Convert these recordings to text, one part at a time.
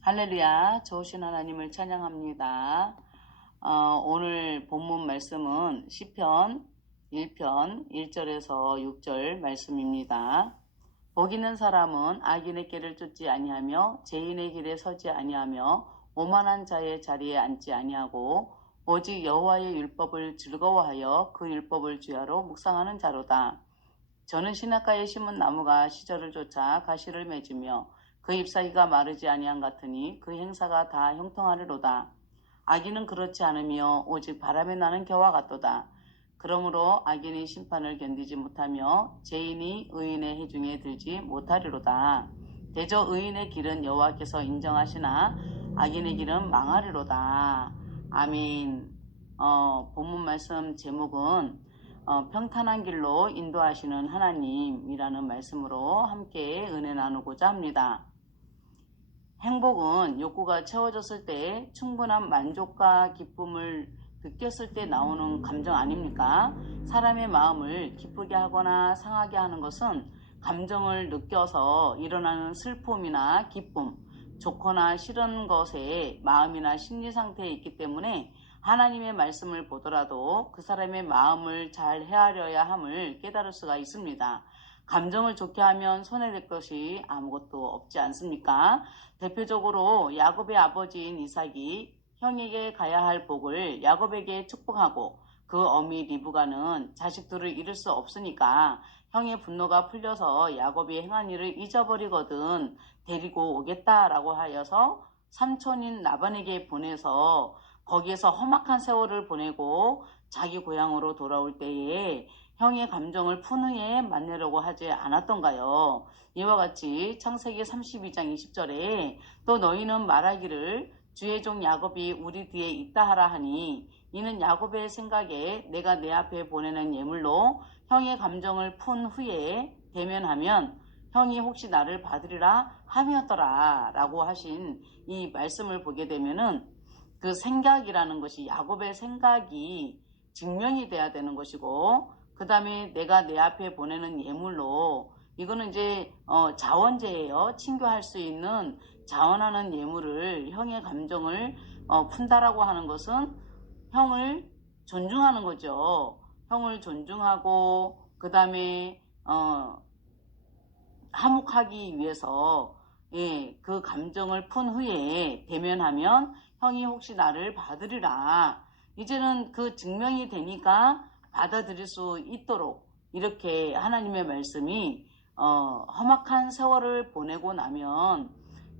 할렐루야, 좋으신 하나님을 찬양합니다. 오늘 본문 말씀은 시편 1편 1절에서 6절 말씀입니다. 복 있는 사람은 악인의 길을 쫓지 아니하며 죄인의 길에 서지 아니하며 오만한 자의 자리에 앉지 아니하고 오직 여호와의 율법을 즐거워하여 그 율법을 주야로 묵상하는 자로다. 저는 시냇가에 심은 나무가 시절을 쫓아 가시를 맺으며 그 잎사귀가 마르지 아니한 같으니 그 행사가 다 형통하리로다. 악인은 그렇지 않으며 오직 바람에 나는 겨와 같도다. 그러므로 악인이 심판을 견디지 못하며 죄인이 의인의 해중에 들지 못하리로다. 대저 의인의 길은 여호와께서 인정하시나 악인의 길은 망하리로다. 아멘. 본문 말씀 제목은 평탄한 길로 인도하시는 하나님이라는 말씀으로 함께 은혜 나누고자 합니다. 행복은 욕구가 채워졌을 때 충분한 만족과 기쁨을 느꼈을 때 나오는 감정 아닙니까? 사람의 마음을 기쁘게 하거나 상하게 하는 것은 감정을 느껴서 일어나는 슬픔이나 기쁨, 좋거나 싫은 것에 마음이나 심리 상태에 있기 때문에 하나님의 말씀을 보더라도 그 사람의 마음을 잘 헤아려야 함을 깨달을 수가 있습니다. 감정을 좋게 하면 손해될 것이 아무것도 없지 않습니까? 대표적으로 야곱의 아버지인 이삭이 형에게 가야 할 복을 야곱에게 축복하고 그 어미 리브가는 자식들을 잃을 수 없으니까 형의 분노가 풀려서 야곱이 행한 일을 잊어버리거든 데리고 오겠다라고 하여서 삼촌인 라반에게 보내서 거기에서 험악한 세월을 보내고 자기 고향으로 돌아올 때에 형의 감정을 푼 후에 만나려고 하지 않았던가요? 이와 같이 창세기 32장 20절에 또 너희는 말하기를 주의 종 야곱이 우리 뒤에 있다 하라 하니 이는 야곱의 생각에 내가 내 앞에 보내는 예물로 형의 감정을 푼 후에 대면하면 형이 혹시 나를 받으리라 함이었더라 라고 하신 이 말씀을 보게 되면은 그 생각이라는 것이 야곱의 생각이 증명이 돼야 되는 것이고 그 다음에 내가 내 앞에 보내는 예물로 이거는 이제 자원제예요. 친교할 수 있는 자원하는 예물을 형의 감정을 푼다라고 하는 것은 형을 존중하는 거죠. 형을 존중하고 그 다음에 화목하기 위해서 그 감정을 푼 후에 대면하면 형이 혹시 나를 받으리라. 이제는 그 증명이 되니까 받아들일 수 있도록 이렇게 하나님의 말씀이 험악한 세월을 보내고 나면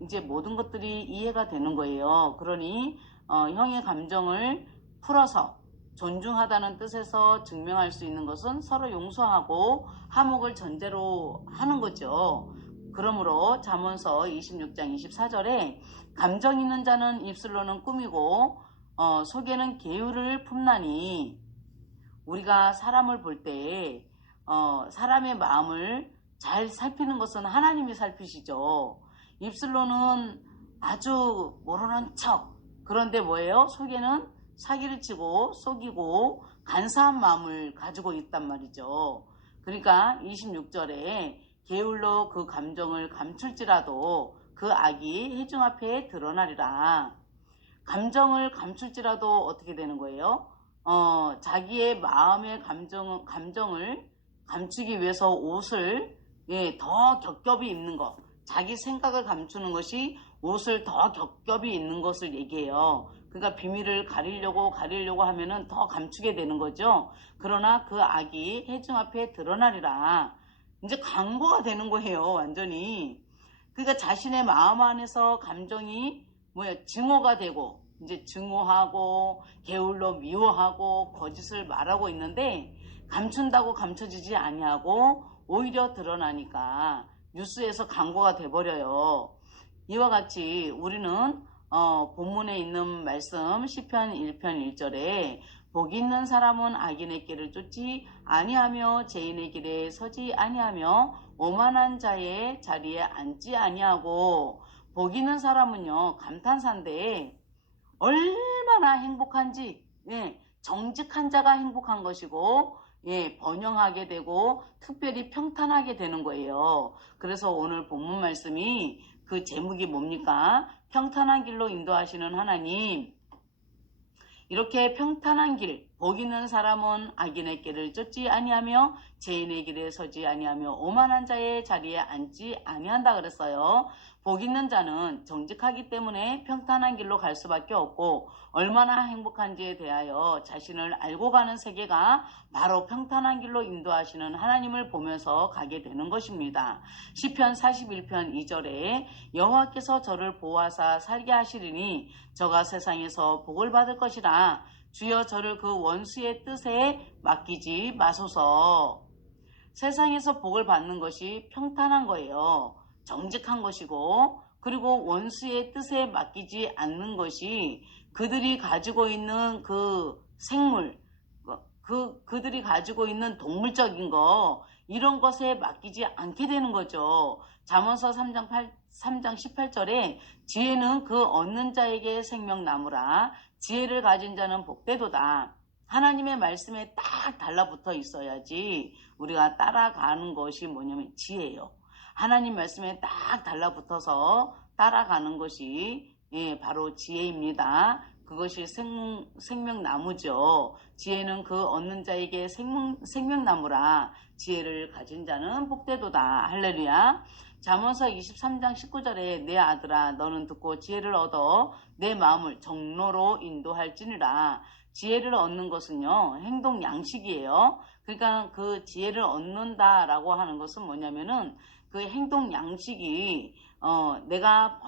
이제 모든 것들이 이해가 되는 거예요. 그러니 형의 감정을 풀어서 존중하다는 뜻에서 증명할 수 있는 것은 서로 용서하고 화목을 전제로 하는 거죠. 그러므로 잠언서 26장 24절에 감정 있는 자는 입술로는 꾸미고 속에는 계율을 품나니 우리가 사람을 볼 때 사람의 마음을 잘 살피는 것은 하나님이 살피시죠. 입술로는 아주 모르는 척 그런데 뭐예요? 속에는 사기를 치고 속이고 간사한 마음을 가지고 있단 말이죠. 그러니까 26절에 게을러 그 감정을 감출지라도 그 악이 회중 앞에 드러나리라. 감정을 감출지라도 어떻게 되는 거예요? 자기의 마음의 감정을 감추기 위해서 옷을 더 겹겹이 입는 것, 자기 생각을 감추는 것이 옷을 더 겹겹이 입는 것을 얘기해요. 그러니까 비밀을 가리려고 하면은 더 감추게 되는 거죠. 그러나 그 악이 회중 앞에 드러나리라. 이제 광고가 되는 거예요, 완전히. 그러니까 자신의 마음 안에서 감정이 증오가 되고 이제 증오하고 게을러 미워하고 거짓을 말하고 있는데 감춘다고 감춰지지 아니하고 오히려 드러나니까 뉴스에서 광고가 돼버려요. 이와 같이 우리는 본문에 있는 말씀 시편 1편 1절에 복 있는 사람은 악인의 길을 쫓지 아니하며 죄인의 길에 서지 아니하며 오만한 자의 자리에 앉지 아니하고 복 있는 사람은요 감탄사인데 얼마나 행복한지 정직한 자가 행복한 것이고 번영하게 되고 특별히 평탄하게 되는 거예요. 그래서 오늘 본문 말씀이 그 제목이 뭡니까? 평탄한 길로 인도하시는 하나님. 이렇게 평탄한 길, 복 있는 사람은 악인의 길을 쫓지 아니하며 죄인의 길에 서지 아니하며 오만한 자의 자리에 앉지 아니한다 그랬어요. 복 있는 자는 정직하기 때문에 평탄한 길로 갈 수밖에 없고, 얼마나 행복한지에 대하여 자신을 알고 가는 세계가 바로 평탄한 길로 인도하시는 하나님을 보면서 가게 되는 것입니다. 시편 41편 2절에 여호와께서 저를 보호하사 살게 하시리니 저가 세상에서 복을 받을 것이라. 주여 저를 그 원수의 뜻에 맡기지 마소서. 세상에서 복을 받는 것이 평탄한 거예요. 정직한 것이고, 그리고 원수의 뜻에 맡기지 않는 것이 그들이 가지고 있는 그 생물, 그들이 가지고 있는 동물적인 거, 이런 것에 맡기지 않게 되는 거죠. 잠언서 3장 18절에 지혜는 그 얻는 자에게 생명나무라. 지혜를 가진 자는 복되도다. 하나님의 말씀에 딱 달라붙어 있어야지 우리가 따라가는 것이 뭐냐면 지혜예요. 하나님 말씀에 딱 달라붙어서 따라가는 것이 바로 지혜입니다. 그것이 생명나무죠. 지혜는 그 얻는 자에게 생명나무라. 지혜를 가진 자는 복되도다. 할렐루야. 잠언서 23장 19절에 내 아들아 너는 듣고 지혜를 얻어 내 마음을 정로로 인도할지니라. 지혜를 얻는 것은요, 행동 양식이에요. 그러니까 그 지혜를 얻는다라고 하는 것은 뭐냐면은 그 행동 양식이 내가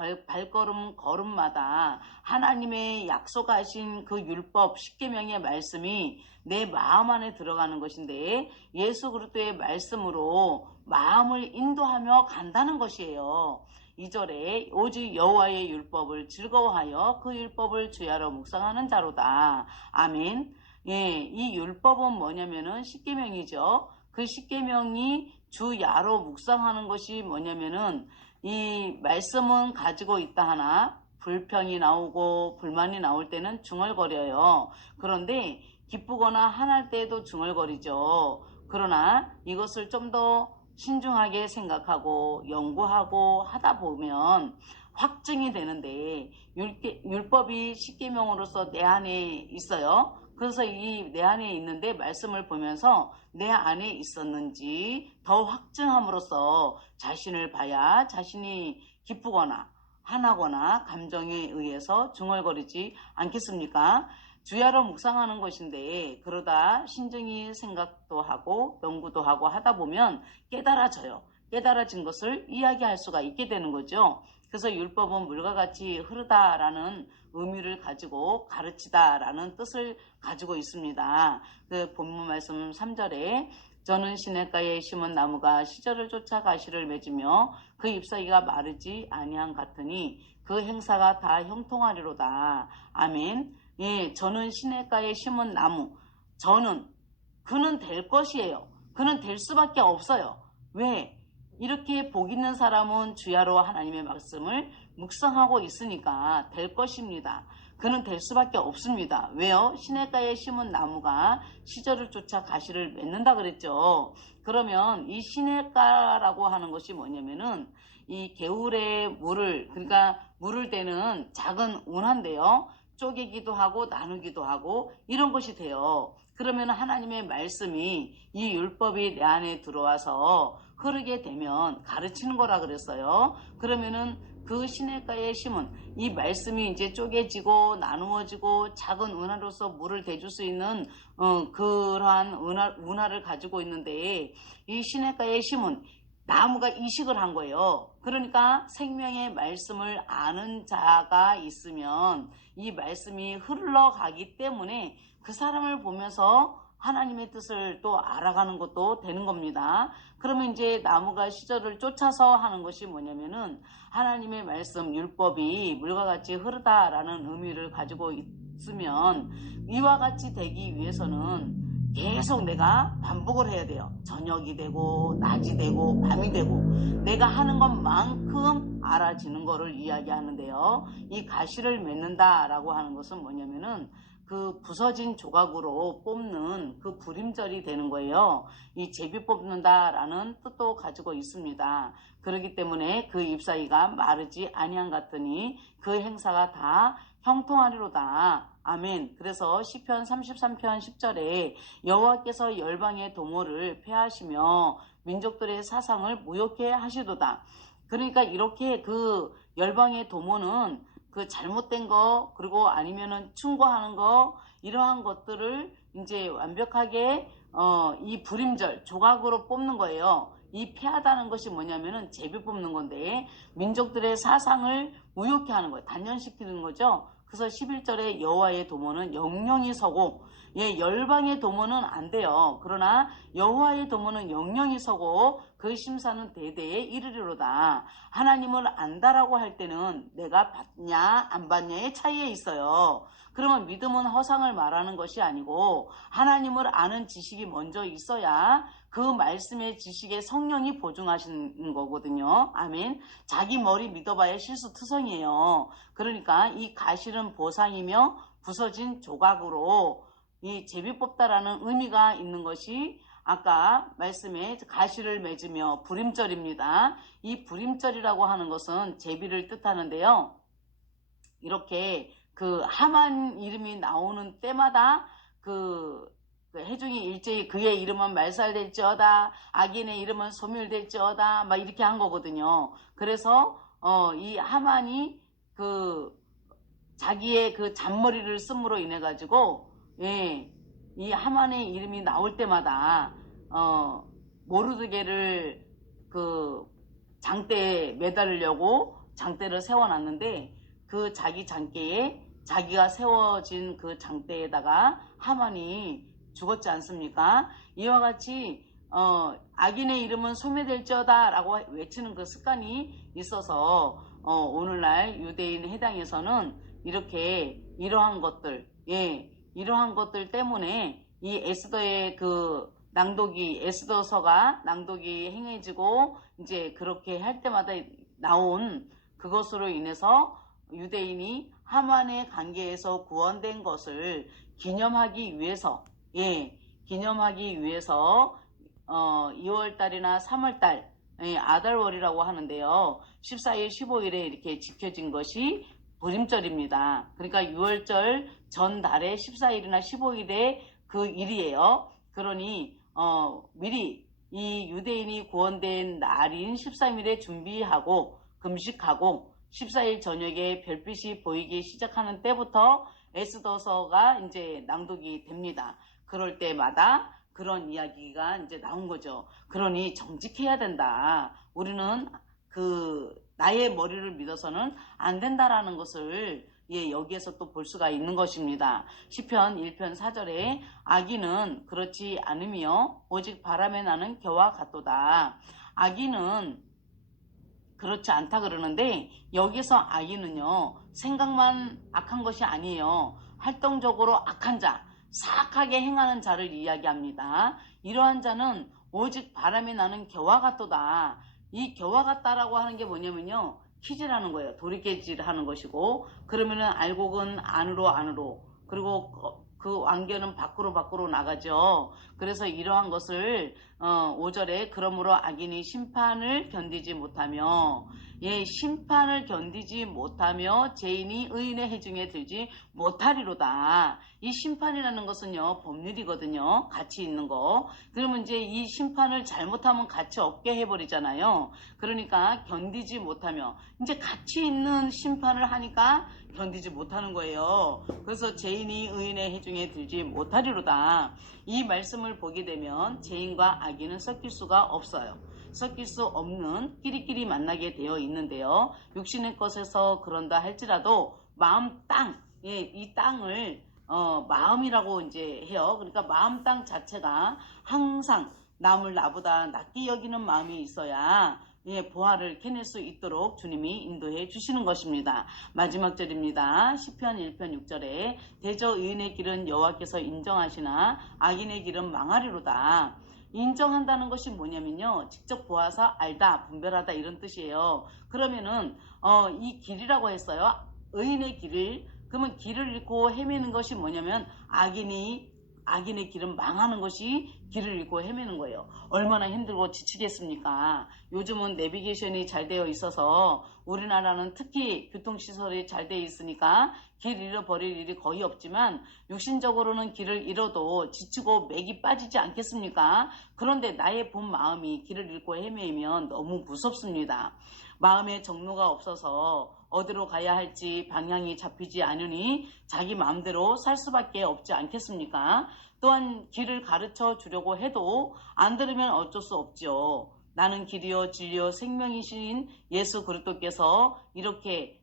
걸음마다 하나님의 약속하신 그 율법 십계명의 말씀이 내 마음 안에 들어가는 것인데, 예수 그리스도의 말씀으로 마음을 인도하며 간다는 것이에요. 2절에 오직 여호와의 율법을 즐거워하여 그 율법을 주야로 묵상하는 자로다. 아멘. 이 율법은 뭐냐면은 십계명이죠. 그 십계명이 주야로 묵상하는 것이 뭐냐면은 이 말씀은 가지고 있다 하나 불평이 나오고 불만이 나올 때는 중얼거려요. 그런데 기쁘거나 화날 때에도 중얼거리죠. 그러나 이것을 좀 더 신중하게 생각하고 연구하고 하다 보면 확증이 되는데, 율법이 십계명으로서 내 안에 있어요. 그래서 이 내 안에 있는데 말씀을 보면서 내 안에 있었는지 더 확증함으로써 자신을 봐야 자신이 기쁘거나 화나거나 감정에 의해서 중얼거리지 않겠습니까? 주야로 묵상하는 것인데, 그러다 신중히 생각도 하고 연구도 하고 하다 보면 깨달아져요. 깨달아진 것을 이야기할 수가 있게 되는 거죠. 그래서 율법은 물과 같이 흐르다라는 의미를 가지고 가르치다라는 뜻을 가지고 있습니다. 그 본문 말씀 3절에 저는 시냇가에 심은 나무가 시절을 쫓아 가시를 맺으며 그 잎사귀가 마르지 아니한 같으니 그 행사가 다 형통하리로다. 아멘. 저는 시냇가에 심은 나무. 그는 될 것이에요. 그는 될 수밖에 없어요. 왜? 이렇게 복 있는 사람은 주야로 하나님의 말씀을 묵상하고 있으니까 될 것입니다. 그는 될 수밖에 없습니다. 왜요? 시냇가에 심은 나무가 시절을 쫓아 가시를 맺는다 그랬죠. 그러면 이 시냇가라고 하는 것이 뭐냐면은 이 개울에 그러니까 물을 대는 작은 운하인데요. 쪼개기도 하고 나누기도 하고 이런 것이 돼요. 그러면 하나님의 말씀이 이 율법이 내 안에 들어와서 흐르게 되면 가르치는 거라 그랬어요. 그러면은 그 시냇가에 심은 이 말씀이 이제 쪼개지고 나누어지고 작은 운하로서 물을 대줄 수 있는 그러한 운하를 가지고 있는데, 이 시냇가에 심은 나무가 이식을 한 거예요. 그러니까 생명의 말씀을 아는 자가 있으면 이 말씀이 흘러가기 때문에 그 사람을 보면서 하나님의 뜻을 또 알아가는 것도 되는 겁니다. 그러면 이제 나무가 시절을 쫓아서 하는 것이 뭐냐면은 하나님의 말씀 율법이 물과 같이 흐르다라는 의미를 가지고 있으면 이와 같이 되기 위해서는 계속 내가 반복을 해야 돼요. 저녁이 되고 낮이 되고 밤이 되고 내가 하는 것만큼 알아지는 거를 이야기하는데요. 이 가시를 맺는다라고 하는 것은 뭐냐면은 그 부서진 조각으로 뽑는 그 불임절이 되는 거예요. 이 제비 뽑는다라는 뜻도 가지고 있습니다. 그렇기 때문에 그 잎사귀가 마르지 아니한 같으니 그 행사가 다 형통하리로다. 아멘. 그래서 시편 33편 10절에 여호와께서 열방의 도모를 폐하시며 민족들의 사상을 무욕해 하시도다. 그러니까 이렇게 그 열방의 도모는 그 잘못된 거 그리고 아니면은 충고하는 거 이러한 것들을 이제 완벽하게 이 불임절 조각으로 뽑는 거예요. 이 폐하다는 것이 뭐냐면은 제비 뽑는 건데 민족들의 사상을 무효케 하는 거예요. 단련시키는 거죠. 그래서 11절에 여호와의 도모는 영영이 서고 열방의 도모는 안 돼요. 그러나 여호와의 도모는 영영이 서고 그 심사는 대대에 이르리로다. 하나님을 안다라고 할 때는 내가 받냐 안 받냐의 차이에 있어요. 그러면 믿음은 허상을 말하는 것이 아니고 하나님을 아는 지식이 먼저 있어야 그 말씀의 지식에 성령이 보증하시는 거거든요. 아멘. 자기 머리 믿어봐야 실수투성이에요. 그러니까 이 가실은 보상이며 부서진 조각으로 이 제비 뽑다라는 의미가 있는 것이 아까 말씀에 가시를 맺으며 불임절입니다. 이 불임절이라고 하는 것은 제비를 뜻하는데요. 이렇게 그 하만 이름이 나오는 때마다 그 해중이 일제히 그의 이름은 말살될지어다 악인의 이름은 소멸될지어다 막 이렇게 한 거거든요. 그래서 이 하만이 그 자기의 그 잔머리를 씀으로 인해 가지고 이 하만의 이름이 나올 때마다 모르드게를 그 장대에 매달으려고 장대를 세워놨는데 그 자기 장대에 자기가 세워진 그 장대에다가 하만이 죽었지 않습니까? 이와 같이 악인의 이름은 소멸될지어다 라고 외치는 그 습관이 있어서 오늘날 유대인 해당에서는 이렇게 이러한 것들 이러한 것들 때문에 이 에스더의 그 낭독이 에스더서가 낭독이 행해지고 이제 그렇게 할 때마다 나온 그것으로 인해서 유대인이 하만의 관계에서 구원된 것을 기념하기 위해서 기념하기 위해서 2월달이나 3월달 아달월이라고 하는데요. 14일 15일에 이렇게 지켜진 것이 불임절입니다. 그러니까 6월절 전달에 14일이나 15일에 그 일이에요. 그러니 미리 이 유대인이 구원된 날인 13일에 준비하고 금식하고 14일 저녁에 별빛이 보이기 시작하는 때부터 에스더서가 이제 낭독이 됩니다. 그럴 때마다 그런 이야기가 이제 나온 거죠. 그러니 정직해야 된다. 우리는 그 나의 머리를 믿어서는 안 된다라는 것을 여기에서 또 볼 수가 있는 것입니다. 시편 1편 4절에 악인은 그렇지 않으며 오직 바람에 나는 겨와 같도다. 악인은 그렇지 않다 그러는데 여기서 악인은요 생각만 악한 것이 아니에요. 활동적으로 악한 자, 사악하게 행하는 자를 이야기합니다. 이러한 자는 오직 바람이 나는 겨와 같도다. 이 겨와 같다라고 하는 게 뭐냐면요 키질하는 거예요. 도리깨질 하는 것이고 그러면은 알곡은 안으로 그리고 그 완견은 밖으로 나가죠. 그래서 이러한 것을 5절에 그러므로 악인이 심판을 견디지 못하며 심판을 견디지 못하며 죄인이 의인의 해중에 들지 못하리로다. 이 심판이라는 것은요 법률이거든요. 가치 있는 거. 그러면 이제 이 심판을 잘못하면 가치 없게 해버리잖아요. 그러니까 견디지 못하며 이제 가치 있는 심판을 하니까 견디지 못하는 거예요. 그래서 죄인이 의인의 해중에 들지 못하리로다. 이 말씀을 보게 되면 죄인과 악인은 섞일 수가 없어요. 섞일 수 없는 끼리끼리 만나게 되어 있는데요. 육신의 것에서 그런다 할지라도 마음 땅, 이 땅을 마음이라고 이제 해요. 그러니까 마음 땅 자체가 항상 남을 나보다 낮게 여기는 마음이 있어야 보화를 캐낼 수 있도록 주님이 인도해 주시는 것입니다. 마지막 절입니다. 시편 1편 6절에 대저 의인의 길은 여호와께서 인정하시나 악인의 길은 망하리로다. 인정한다는 것이 뭐냐면요 직접 보아서 알다 분별하다 이런 뜻이에요. 그러면은 이 길이라고 했어요. 의인의 길을 그러면 길을 잃고 헤매는 것이 뭐냐면 악인의 길은 망하는 것이 길을 잃고 헤매는 거예요. 얼마나 힘들고 지치겠습니까? 요즘은 내비게이션이 잘 되어 있어서 우리나라는 특히 교통시설이 잘 되어 있으니까 길 잃어버릴 일이 거의 없지만 육신적으로는 길을 잃어도 지치고 맥이 빠지지 않겠습니까? 그런데 나의 본 마음이 길을 잃고 헤매면 너무 무섭습니다. 마음의 정로가 없어서 어디로 가야 할지 방향이 잡히지 않으니 자기 마음대로 살 수밖에 없지 않겠습니까? 또한 길을 가르쳐 주려고 해도 안 들으면 어쩔 수 없죠. 나는 길이요 진리요 생명이신 예수 그리스도께서 이렇게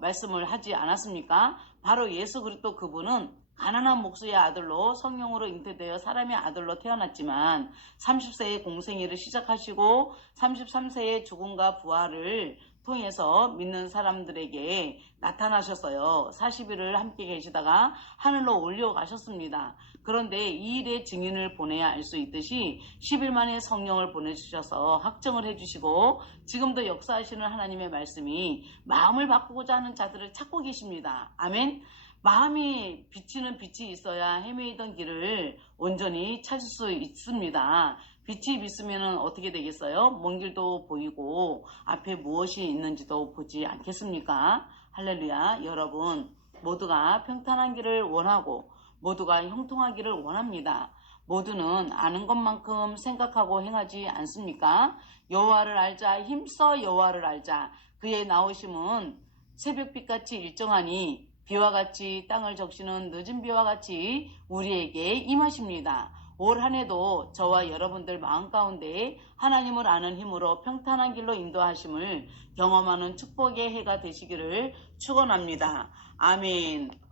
말씀을 하지 않았습니까? 바로 예수 그리스도 그분은 가난한 목수의 아들로 성령으로 잉태되어 사람의 아들로 태어났지만 30세에 공생애를 시작하시고 33세에 죽음과 부활을 통해서 믿는 사람들에게 나타나셨어요. 40일을 함께 계시다가 하늘로 올려가셨습니다. 그런데 이 일의 증인을 보내야 알 수 있듯이 10일 만에 성령을 보내주셔서 확정을 해주시고 지금도 역사하시는 하나님의 말씀이 마음을 바꾸고자 하는 자들을 찾고 계십니다. 아멘. 마음이 비치는 빛이 있어야 헤매이던 길을 온전히 찾을 수 있습니다. 빛이 비으면 어떻게 되겠어요? 먼 길도 보이고 앞에 무엇이 있는지도 보지 않겠습니까? 할렐루야. 여러분 모두가 평탄한 길을 원하고 모두가 형통하기를 원합니다. 모두는 아는 것만큼 생각하고 행하지 않습니까? 여호와를 알자. 힘써 여호와를 알자. 그의 나오심은 새벽빛같이 일정하니 비와 같이 땅을 적시는 늦은 비와 같이 우리에게 임하십니다. 올 한 해도 저와 여러분들 마음 가운데 하나님을 아는 힘으로 평탄한 길로 인도하심을 경험하는 축복의 해가 되시기를 축원합니다. 아멘.